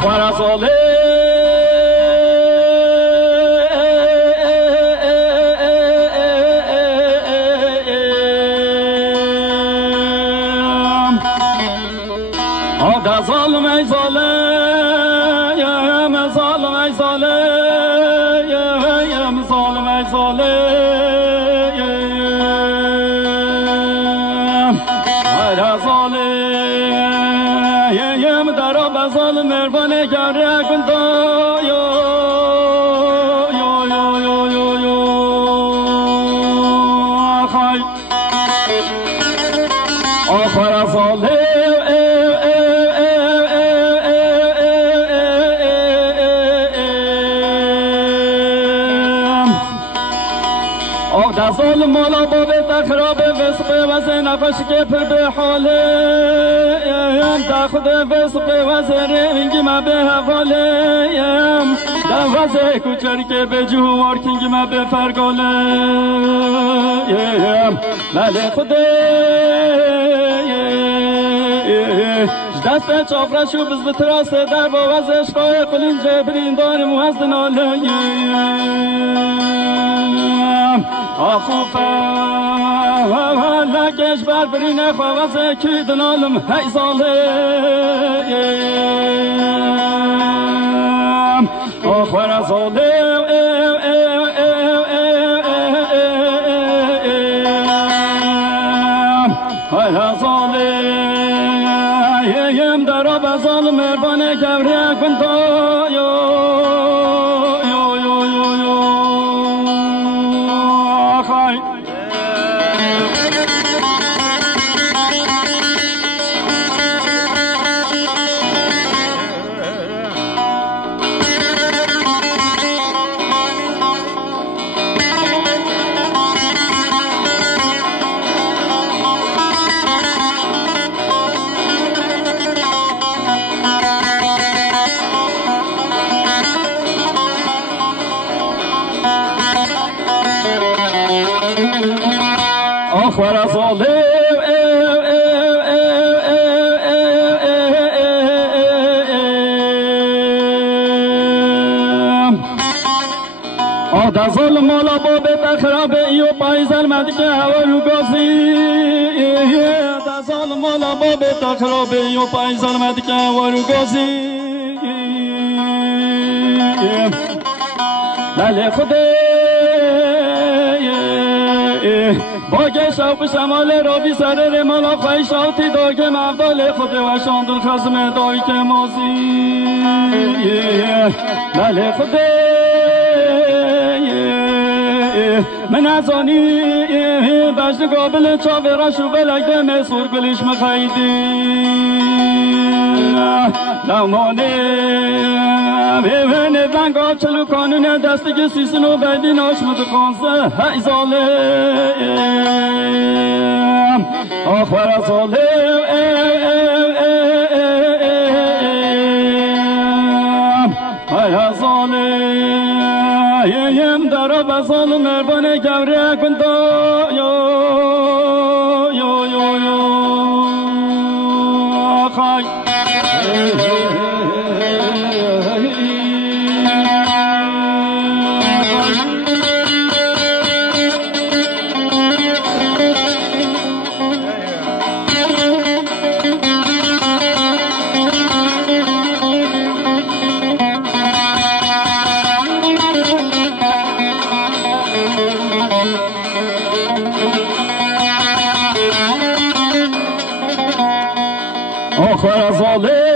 آخر ساله آده ظالم ای ظالم ظالم ای ظالم ظالم ای ظالم آده ظالم در آب ظالم مروانه گره گنده آخر ظالم آخ ظالم مالا بابه تخرابه وسقه وزه نفش که پر به حاله دخده وسقه وزه رنگی ما به حواله دوازه کوچر که به جوار کنگی ما به فرگاله بله خوده دست چافرشو بز به تراسه در با وزش خواهی قلین جبرین دارم وزد ناله آخوفه لگش بر برینه خواه کی دنالم هی ظالم آخر ظالم هی ظالم در آب ظالم مروانه گوره گندایو آخر ظالم آده ظالم مالا بابه تخرابه ایو پای ظلمت که هوا رو گازی آده ظالم مالا بابه تخرابه ایو پای ظلمت که هوا رو گازی بله خوده باگه شوق شمال رابی سرر مالا خواهی شاوتی داگه مبدال خود و شاندل خزم دایی که مازی بله خوده من ازانی بشت قابل چاوه رشو بلگه مسور گلش مخیدی لمانه بیونه بنگا چلو کانونه دستی که سیسن و بیدی ناشمد خانسه هی ظالم آخر ظالم هی ظالم در آب ظالم مروانه گوره گنده خای آخر ظالم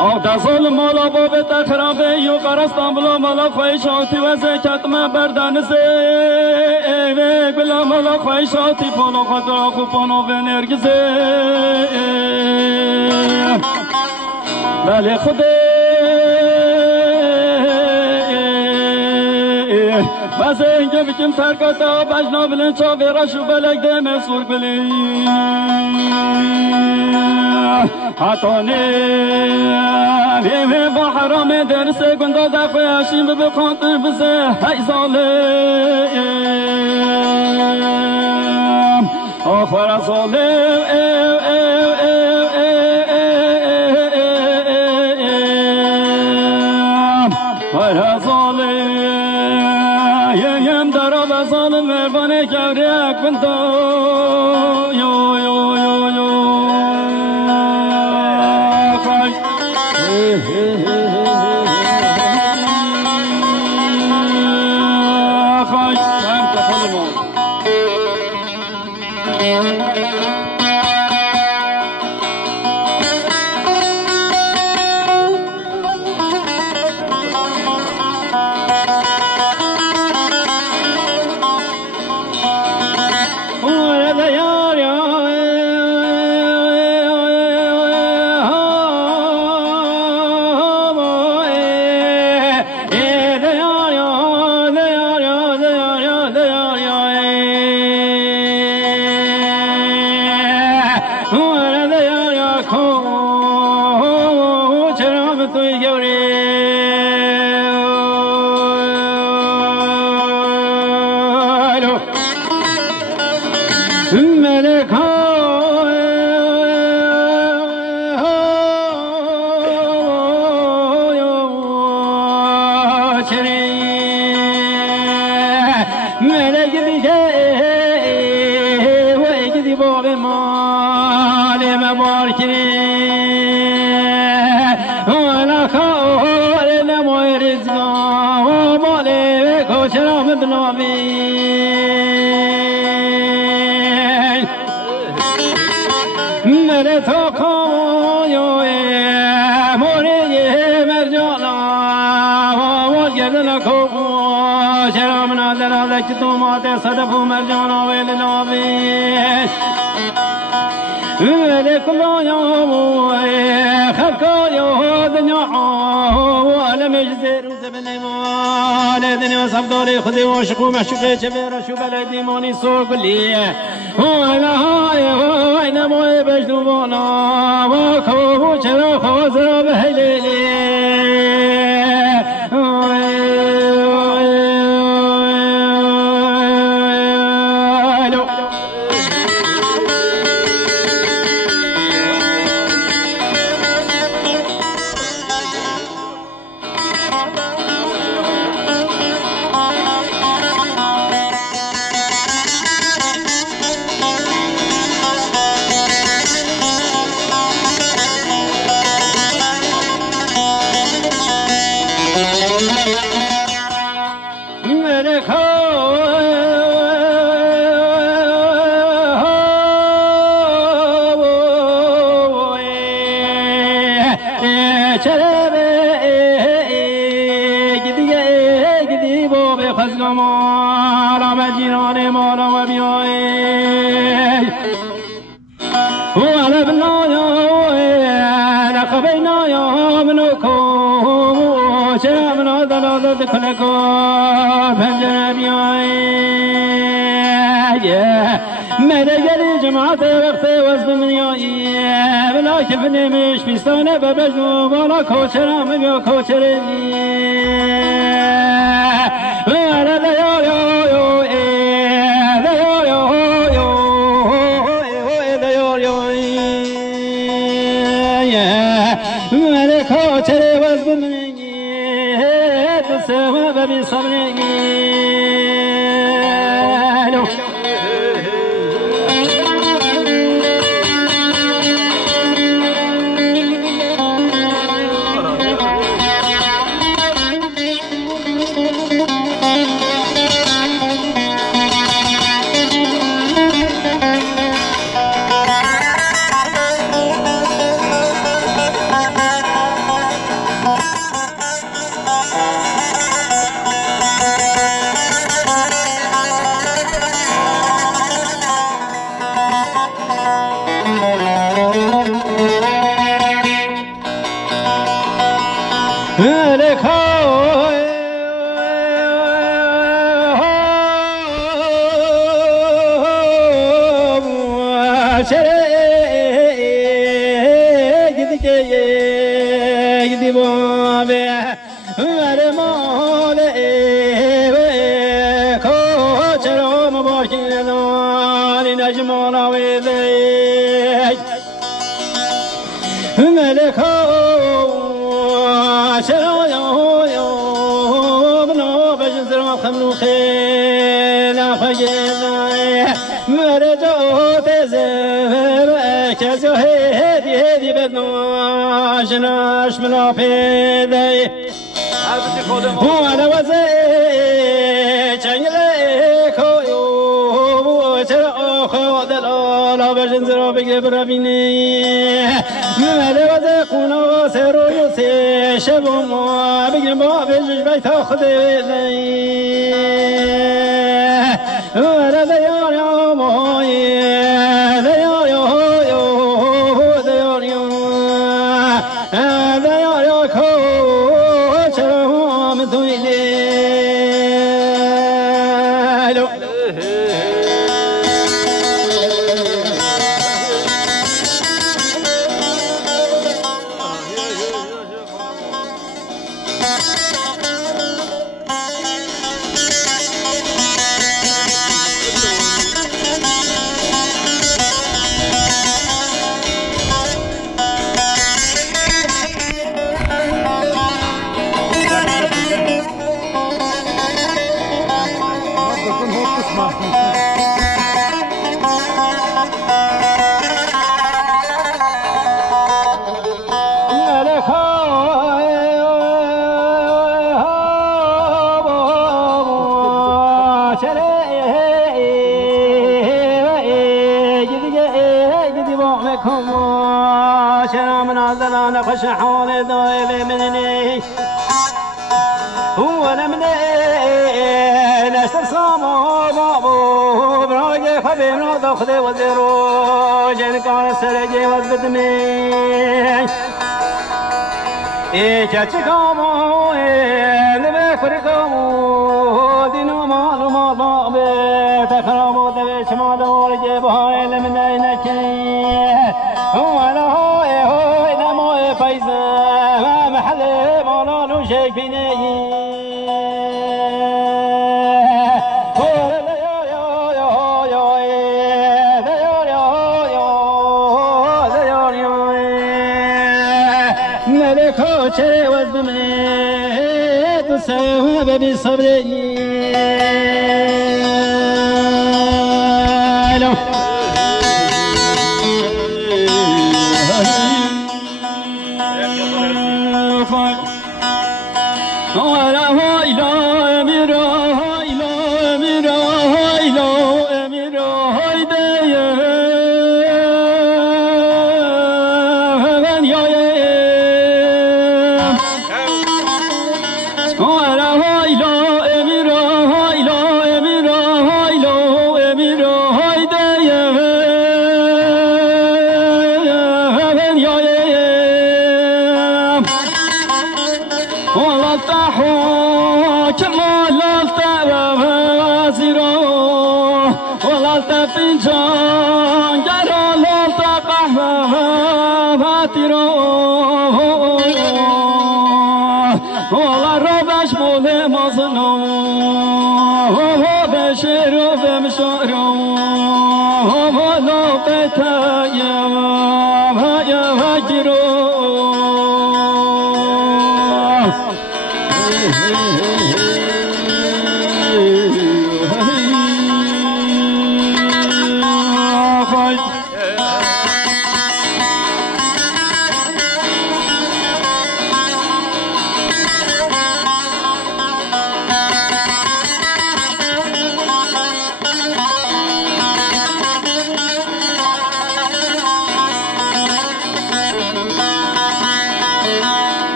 آده ظالم مالا بابه تخرابه یو قرستان بلا مالا خواهشاتی و زکت من بردن زیوه بلا مالا خواهشاتی پانو خطرا خوب پانو به نرگزه بله خوده بس اینکه بکیم ترکاتا بجنا بلین چا بیرشو بلک ده مسور بلین حتانه به بحرام درس گنده دفعه شیم به خاطر بزه های ظالم آخر ظالم آخر ظالم یم درا به ظالم مربانه کبری گنده یو یو یو یو صدف مرجان ويل نابيش ولكل يوم خلق يهود نعو ولم يجزر زبن مال دنيا صبداري خذي وشقو محشوقي شبير شو بلدي ماني سوق لي ولا هاي وين موي بجدو بانا وكو شرا خوزر بهليلي شفني مش بيستانه ببجنو بالا كوچرا ميو كوچري ولا ديار يو يو ديار يو يو ديار يو ولا كوچري وزبني تسمع ببي صبري به ور مال چرا مباشین داری نجمالا ویدی ملکا چرا یا بنا بجن زرم خمنو خیل فجنای مرجو تزه کسو هدی بدنا جناش ملا پیدی وانا وزه چنگله کویو چرا خود لالا بجن زرم بگه برابینی مله وزه قونا سرویو سی شبو ما بگیرم با بجوش بیتا خده ولا ديار يا موي ديار يا ديار يا كو شرو مدويلي نخش حال دايل مني هو انا مني ناس صامو بابو براجي خبي من دخلي وزيرو جن كان سرجي وزبدني اي كاتشكامو لبي فرقامو دينو مالو مال بي تخرامو دبي شما دور جيبهاي لمني نكي هو انا فايزة محل مالانو شيك بيني ملكو چه وزمه تو سوى ببي صبري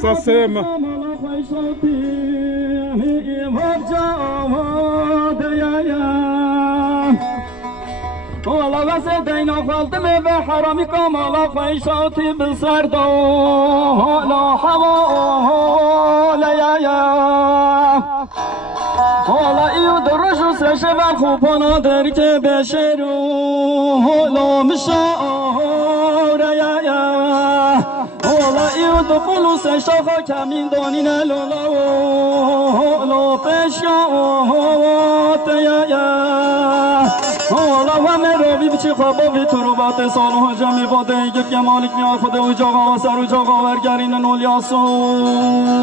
Ça sème. والا واسه دینا خالتمه به حرامی کامالا خویشاتی بسرد حالا حوالا حالا ایو درش و سشه بر خوبانا در که بشه رو حالا مشاره حالا ایو دو پلو سشه خوا کمین دانین لولا حالا پشیات حالا همه روی بچی خوابا وی تو رو بات سالو ها جمعی باده ایگه که مالک میاد خود او جاقا و سر و جاقا ورگرین نولیاسون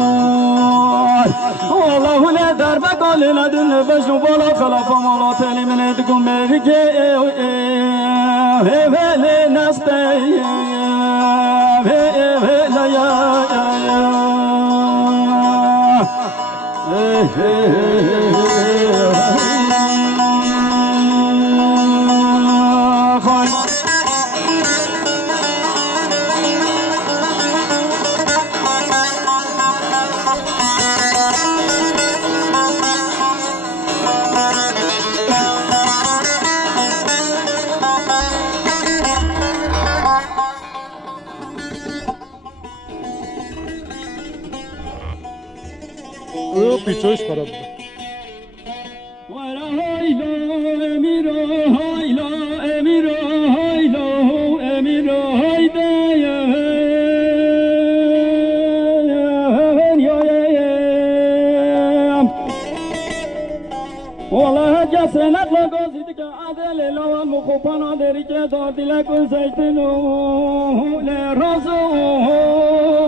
حالا هونه در بقالی ندن بجنو بالا خلافا مالا تلی منه دگو مرگه ولی نسته پیچوش خراب بود. والله جسنت لگازید که عدل لوان مخوبانا داری که دار دیلک و زیتنو لرازو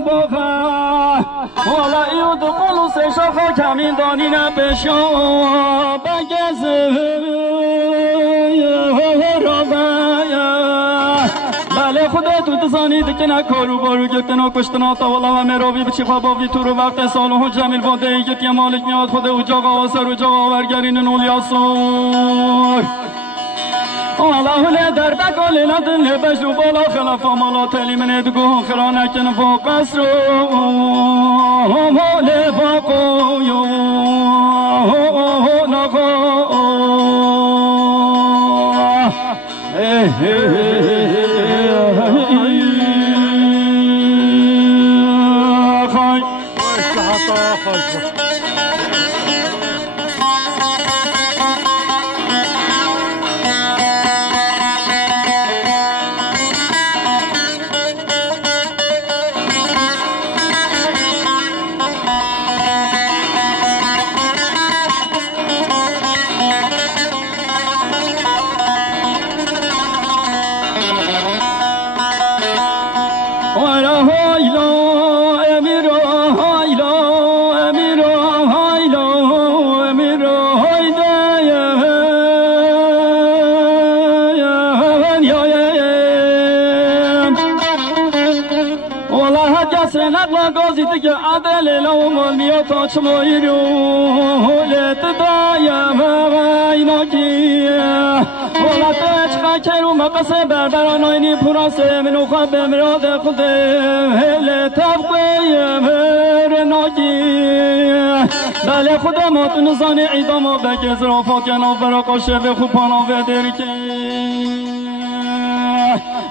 بخوا والله ایو دو قلو سشا خوا کمین دانی نبشا بگز بله خدا تو تزانید که نکارو بارو گفتنا کشتنا تا والا و مراوی بچی خواباوی تو رو وقت سالو جمیل باده ایگت یه مالک میاد خود او جاقا و سر و جاقا ورگرین نولیاسور الله له در بقال ندن لبجو بالا خلافا مالا تلی من ادگو خلانکن فوق قصر هم لفاقو یو نقو دیگه عدل لوم میاد تا چمایی رو لت دایم اینا کی ولات چخا کرو مقص بربران اینی پراسه منو خواب مراد خود لت قیم رناکی بله خدا ما تو نزان عیدام بگز رافا کنا براقاشه به خوبانا و درکی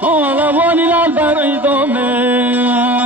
آلا وانی لال بر عیدامه